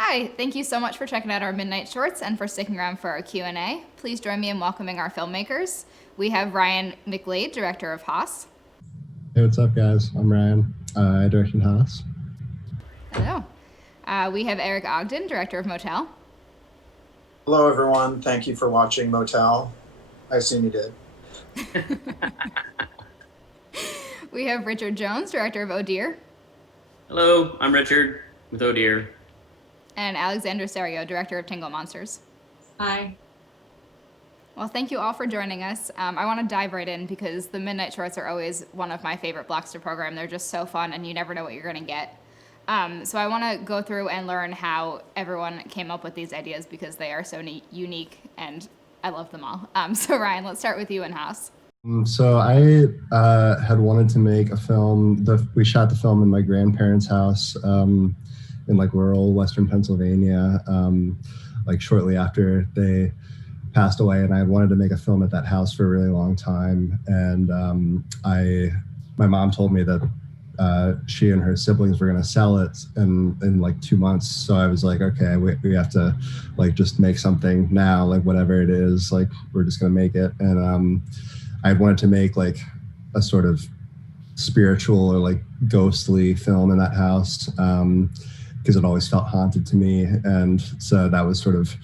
Hi, thank you so much for checking out our Midnight Shorts and for sticking around for our Q&A. Please join me in welcoming our filmmakers. We have Ryan McGlade, director of Haas. Hey, what's up, guys? I'm Ryan. I directed Haas. Hello. We have Eric Ogden, director of Motel. Hello, everyone. Thank you for watching Motel. I assume you did. We have Richard Jones, director of Oh Dear. Hello, I'm Richard with Oh Dear. And Alexandra Serio, director of Tingle Monsters. Hi. Well, thank you all for joining us. I want to dive right in because the Midnight Shorts are always one of my favorite Blockster program. They're just so fun and you never know what you're going to get. So I want to go through and learn how everyone came up with these ideas because they are so unique and I love them all. So Ryan, let's start with you and Haas. So I had wanted to make a film. We shot the film in my grandparents' house in like rural Western Pennsylvania, like shortly after they passed away, and I wanted to make a film at that house for a really long time. And my mom told me that she and her siblings were going to sell it in like 2 months. So I was like, okay, we have to like just make something now, like whatever it is, like we're just going to make it. And I wanted to make like a sort of spiritual or like ghostly film in that house because it always felt haunted to me. And so that was sort of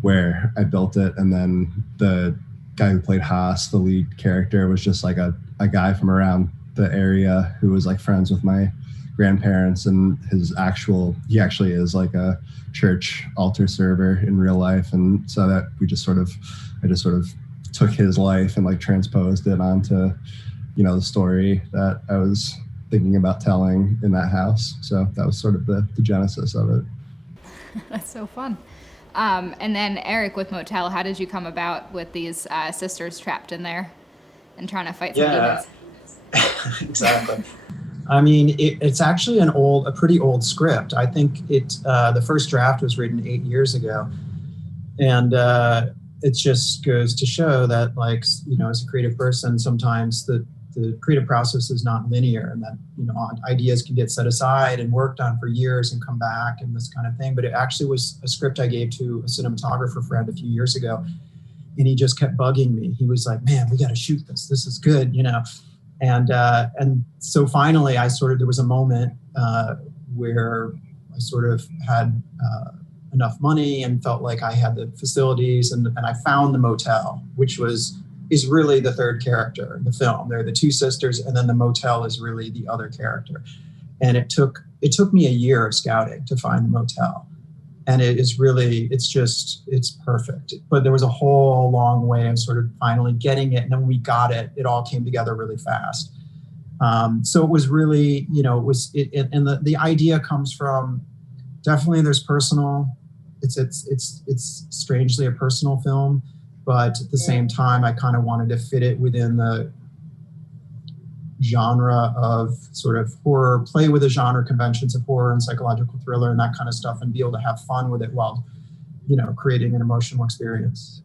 where I built it. And then the guy who played Haas, the lead character, was just like a guy from around the area who was like friends with my grandparents, and he actually is like a church altar server in real life. And so that I just sort of took his life and like transposed it onto, the story that I was thinking about telling in that house. So that was sort of the genesis of it. That's so fun. And then Eric with Motel, how did you come about with these sisters trapped in there and trying to fight some demons? Exactly. I mean, it's actually a pretty old script. I think the first draft was written 8 years ago. And it just goes to show that, like, as a creative person, sometimes the creative process is not linear, and that, ideas can get set aside and worked on for years and come back and this kind of thing. But it actually was a script I gave to a cinematographer friend a few years ago, and he just kept bugging me. He was like, man, we got to shoot this. This is good, And so finally, there was a moment where I sort of had enough money and felt like I had the facilities, and I found the motel, which is really the third character in the film. They're the two sisters, and then the motel is really the other character. And it took me a year of scouting to find the motel. And it's perfect. But there was a whole long way of sort of finally getting it. And then when we got it, it all came together really fast. So it was really, and the idea comes from, definitely there's personal, it's strangely a personal film, but at the same time, I kind of wanted to fit it within the genre of sort of horror, play with the genre conventions of horror and psychological thriller and that kind of stuff, and be able to have fun with it while, creating an emotional experience.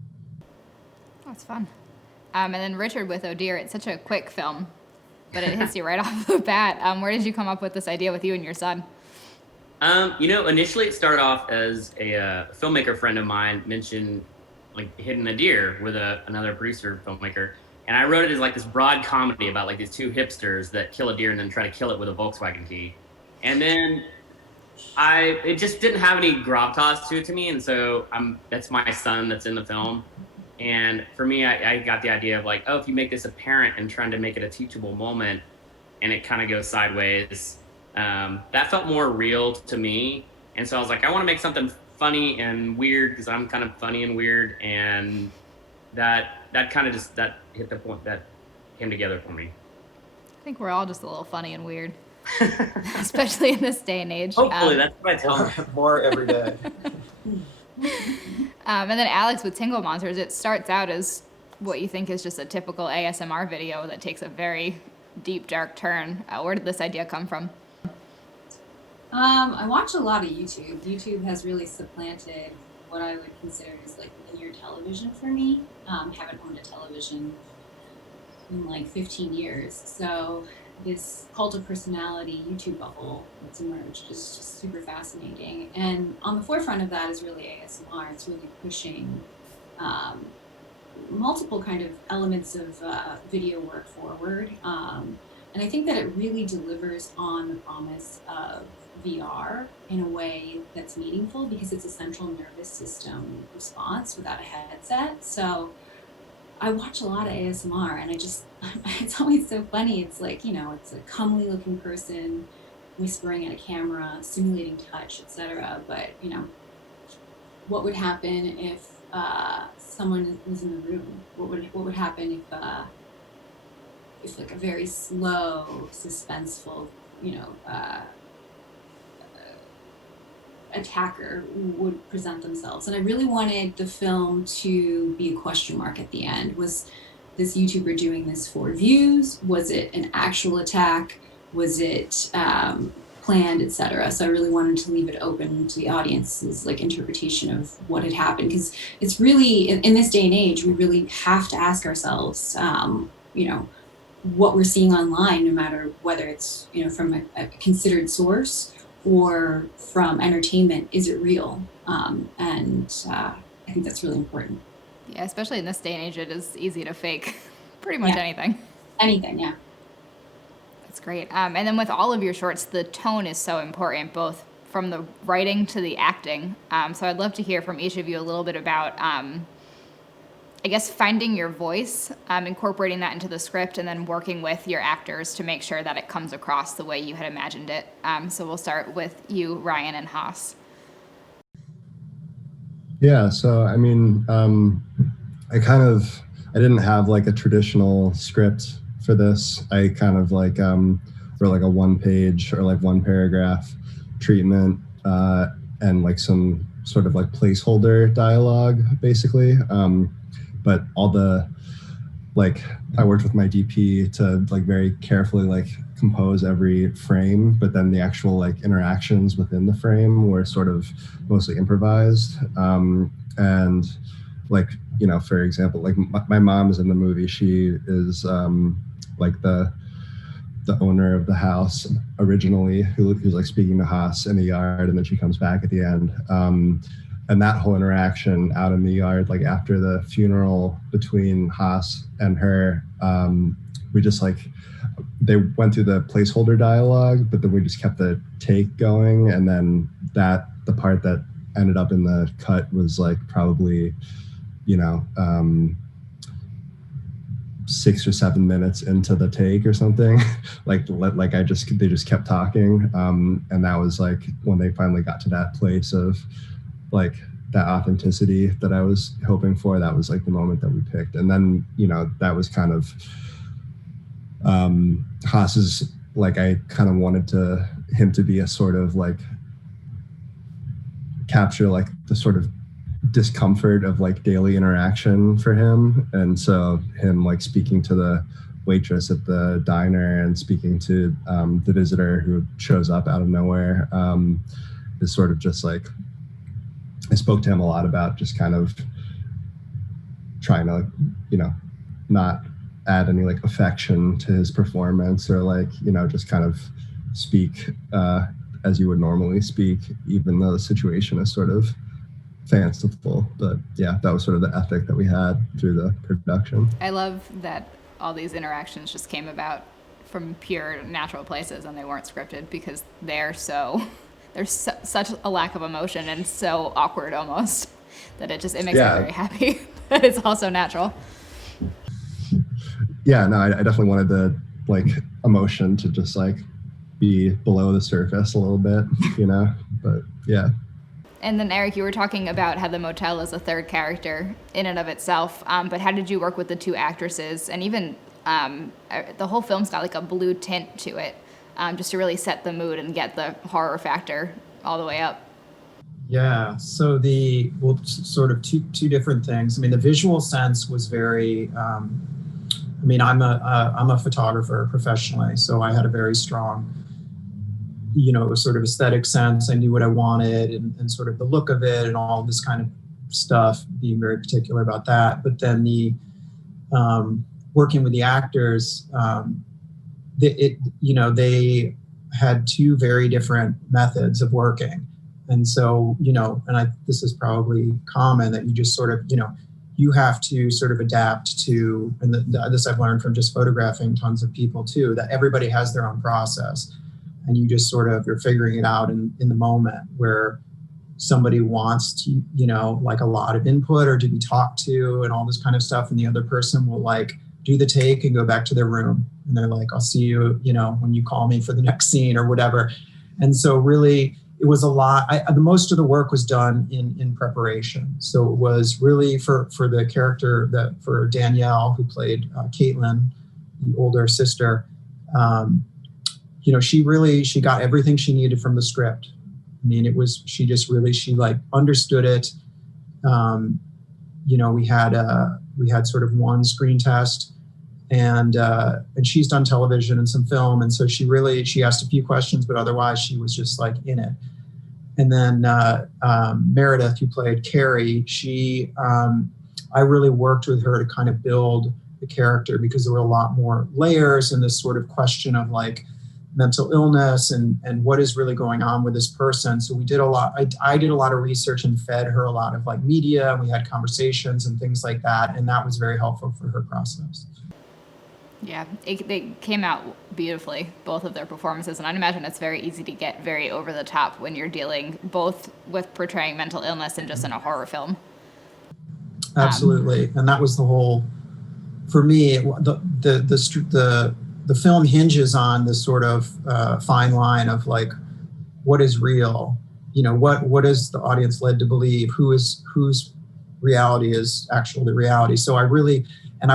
That's fun. And then Richard with Oh Dear, it's such a quick film, but it hits you right off the bat. Where did you come up with this idea with you and your son? Initially it started off as a filmmaker friend of mine mentioned like hitting a deer with another producer filmmaker. And I wrote it as like this broad comedy about like these two hipsters that kill a deer and then try to kill it with a Volkswagen key. And then it just didn't have any gravitas to me. And so that's my son that's in the film. And for me, I got the idea of like, if you make this a parent and trying to make it a teachable moment and it kind of goes sideways, that felt more real to me. And so I was like, I want to make something funny and weird because I'm kind of funny and weird. And that kind of just hit the point that came together for me. I think we're all just a little funny and weird, especially in this day and age. Hopefully, that's what I tell them. More every day. And then Alex with Tingle Monsters, it starts out as what you think is just a typical ASMR video that takes a very deep, dark turn. Where did this idea come from? I watch a lot of YouTube. YouTube has really supplanted what I would consider as like linear television for me. Haven't owned a television in like 15 years. So this cult of personality YouTube bubble that's emerged is just super fascinating. And on the forefront of that is really ASMR. It's really pushing multiple kind of elements of video work forward. And I think that it really delivers on the promise of VR in a way that's meaningful because it's a central nervous system response without a headset. So I watch a lot of ASMR and it's always so funny. It's like, it's a comely looking person whispering at a camera, simulating touch, etc. But, what would happen if someone was in the room? What would happen if like a very slow, suspenseful, attacker would present themselves? And I really wanted the film to be a question mark at the end. Was this YouTuber doing this for views? Was it an actual attack? Was it planned, etc.? So I really wanted to leave it open to the audience's like interpretation of what had happened, because it's really in this day and age we really have to ask ourselves, what we're seeing online, no matter whether it's from a considered source or from entertainment, is it real? And I think that's really important. Yeah, especially in this day and age, it is easy to fake pretty much anything. Anything, yeah. That's great. And then with all of your shorts, the tone is so important, both from the writing to the acting. So I'd love to hear from each of you a little bit about, I guess, finding your voice, incorporating that into the script, and then working with your actors to make sure that it comes across the way you had imagined it. So we'll start with you, Ryan, and Haas. Yeah, so I mean, I didn't have like a traditional script for this. I kind of like wrote like a 1-page or like 1-paragraph treatment and like some sort of like placeholder dialogue, basically. But all the, like, I worked with my DP to like very carefully like compose every frame, but then the actual like interactions within the frame were sort of mostly improvised. And like, for example, like my mom is in the movie. She is like the owner of the house originally, who's like speaking to Haas in the yard, and then she comes back at the end. And that whole interaction out in the yard, like after the funeral between Haas and her, we just like, they went through the placeholder dialogue, but then we just kept the take going. And then the part that ended up in the cut was like probably, 6 or 7 minutes into the take or something. they just kept talking. And that was like when they finally got to that place of like that authenticity that I was hoping for. That was like the moment that we picked. And then, that was kind of Haas's, like, I kind of wanted him to be a sort of like capture like the sort of discomfort of like daily interaction for him. And so him like speaking to the waitress at the diner and speaking to the visitor who shows up out of nowhere is sort of just like, I spoke to him a lot about just kind of trying to, not add any like affection to his performance, or like, just kind of speak as you would normally speak, even though the situation is sort of fanciful. But yeah, that was sort of the ethic that we had through the production. I love that all these interactions just came about from pure natural places and they weren't scripted, because there's such a lack of emotion and so awkward almost that it makes me very happy that it's also natural. Yeah, no, I definitely wanted the like emotion to just like be below the surface a little bit, but yeah. And then Eric, you were talking about how the motel is a third character in and of itself, but how did you work with the two actresses? And even the whole film's got like a blue tint to it, just to really set the mood and get the horror factor all the way up. Yeah, so sort of two different things. I mean, the visual sense was very, I'm a photographer professionally, so I had a very strong, sort of aesthetic sense. I knew what I wanted and sort of the look of it and all this kind of stuff, being very particular about that. But then the working with the actors, they had two very different methods of working. And so, this is probably common that you just sort of, you have to sort of adapt to, and this I've learned from just photographing tons of people too, that everybody has their own process. And you just sort of, you're figuring it out in the moment, where somebody wants to, like a lot of input or to be talked to and all this kind of stuff. And the other person will like do the take and go back to their room. And they're like, I'll see you, when you call me for the next scene or whatever. And so really, it was a lot. The most of the work was done in preparation. So it was really for the character for Danielle, who played Caitlin, the older sister. She got everything she needed from the script. I mean, she like understood it. We had sort of one screen test, and she's done television and some film, and so she asked a few questions, but otherwise she was just like in it. And then Meredith, who played Carrie, I really worked with her to kind of build the character, because there were a lot more layers and this sort of question of like mental illness and what is really going on with this person. So we did a lot. I did a lot of research and fed her a lot of like media, and we had conversations and things like that, and that was very helpful for her process. Yeah, they came out beautifully, both of their performances, and I'd imagine it's very easy to get very over the top when you're dealing both with portraying mental illness and just in a horror film. Absolutely, and that was the whole. For me, the film hinges on this sort of fine line of like, what is real? What is the audience led to believe? Whose reality is actually reality? So I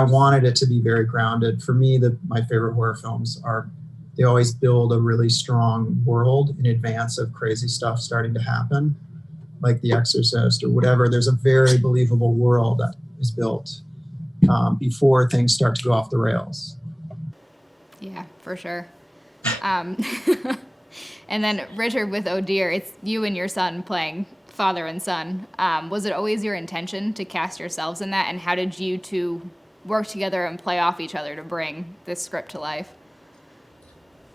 wanted it to be very grounded. For me, my favorite horror films they always build a really strong world in advance of crazy stuff starting to happen, like The Exorcist or whatever. There's a very believable world that is built before things start to go off the rails. Yeah, for sure. And then Richard, with Oh Dear, it's you and your son playing father and son. Was it always your intention to cast yourselves in that? And how did you two work together and play off each other to bring this script to life?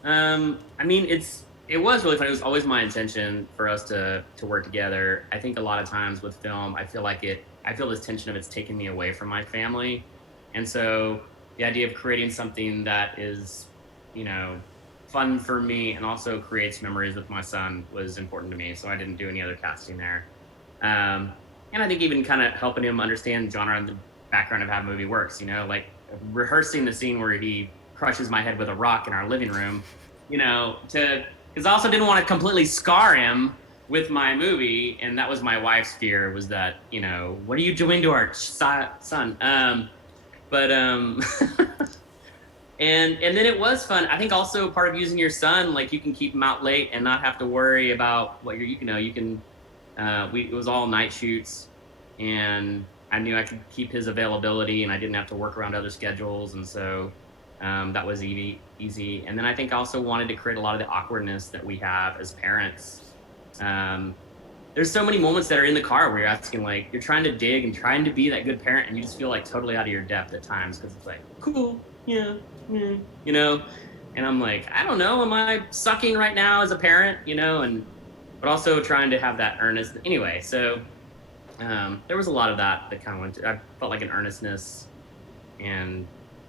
I mean, it was really fun. It was always my intention for us to work together. I think a lot of times with film, I feel this tension of it's taking me away from my family. And so the idea of creating something that is, fun for me and also creates memories with my son was important to me. So I didn't do any other casting there. And I think even kind of helping him understand genre and the background of how a movie works, like rehearsing the scene where he crushes my head with a rock in our living room, because I also didn't want to completely scar him with my movie. And that was my wife's fear, was that, what are you doing to our son? And then it was fun. I think also part of using your son, like you can keep him out late and not have to worry about what it was all night shoots, and I knew I could keep his availability and I didn't have to work around other schedules. And so that was easy. And then I think I also wanted to create a lot of the awkwardness that we have as parents. There's so many moments that are in the car where you're asking, like, you're trying to dig and trying to be that good parent, and you just feel like totally out of your depth at times, because it's like, cool, yeah, and I'm like, I don't know, am I sucking right now as a parent, but also trying to have that earnest. Anyway, so there was a lot of that kind of went to, I felt like an earnestness and,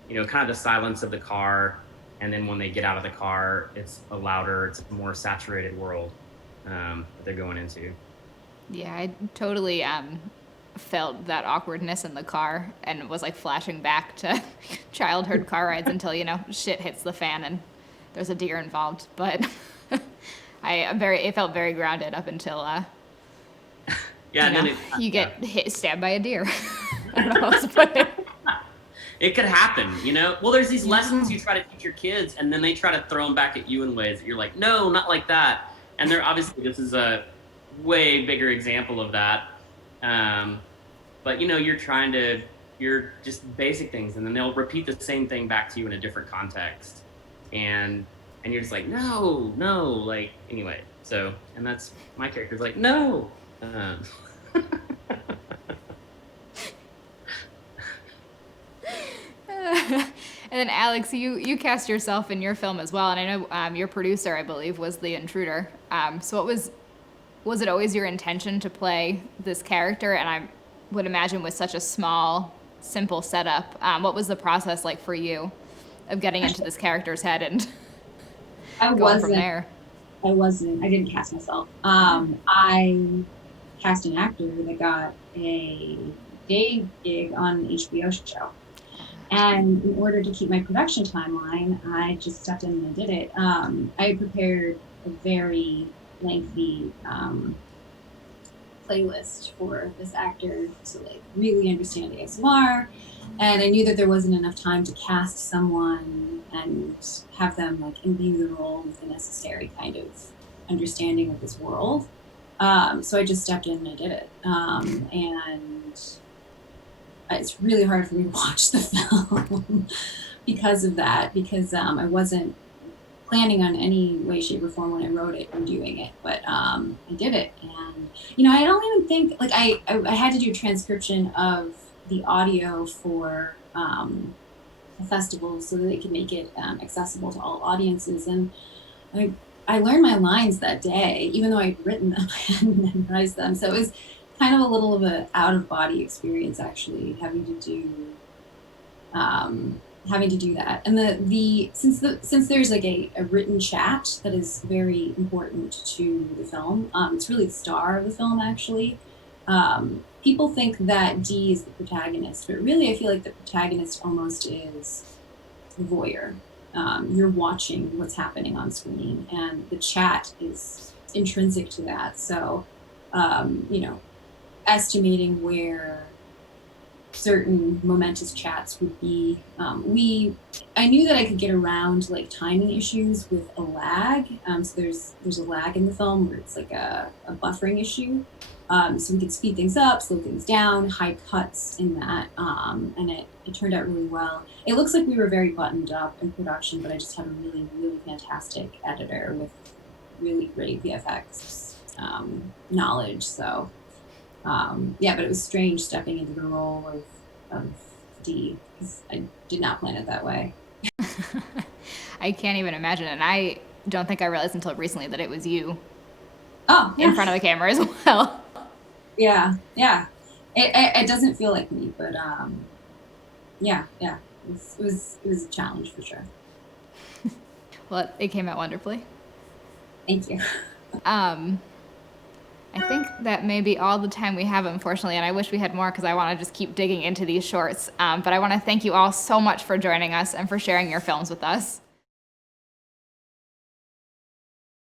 kind of the silence of the car. And then when they get out of the car, it's a louder, it's a more saturated world that they're going into. Yeah, I totally felt that awkwardness in the car and was like flashing back to childhood car rides until, shit hits the fan and there's a deer involved. But it felt very grounded up until you get stabbed by a deer. I don't know how else to put it. It could happen, Well, there's these lessons you try to teach your kids, and then they try to throw them back at you in ways that you're like, no, not like that. And they're obviously, this is a way bigger example of that. But you're just basic things, and then they'll repeat the same thing back to you in a different context. And you're just like, no, like, anyway. So, and that's, my character's like, no. And then Alex, you cast yourself in your film as well, and I know your producer, I believe, was the intruder. So what was it always your intention to play this character? And I would imagine with such a small, simple setup, what was the process like for you of getting into this character's head and going from there? I didn't cast myself. I cast an actor that got a day gig on an HBO show. And in order to keep my production timeline, I just stepped in and I did it. I had prepared a very lengthy playlist for this actor to like really understand ASMR, and I knew that there wasn't enough time to cast someone and have them like imbue the role with the necessary kind of understanding of this world. So I just stepped in and I did it, and it's really hard for me to watch the film because of that, because I wasn't planning on any way, shape, or form when I wrote it or doing it, but I did it. And I don't even think like I had to do a transcription of the audio for a festival so that they could make it accessible to all audiences. And I learned my lines that day, even though I'd written them, I hadn't memorized them. So it was kind of a little of an out of body experience, actually, having to do that. And since there's like a written chat that is very important to the film, it's really the star of the film, actually. People think that Dee is the protagonist, but really I feel like the protagonist almost is the voyeur. You're watching what's happening on screen, and the chat is intrinsic to that. So, estimating where certain momentous chats would be. I knew that I could get around like timing issues with a lag. So there's a lag in the film where it's like a buffering issue. So we could speed things up, slow things down, hide cuts in that, and it turned out really well. It looks like we were very buttoned up in production, but I just had a really, really fantastic editor with really great VFX knowledge. So but it was strange stepping into the role of Dee, because I did not plan it that way. I can't even imagine, and I don't think I realized until recently that it was you in front of the camera as well. Yeah. It doesn't feel like me, but it was a challenge for sure. Well, it came out wonderfully. Thank you. I think that may be all the time we have, unfortunately, and I wish we had more because I want to just keep digging into these shorts. But I want to thank you all so much for joining us and for sharing your films with us.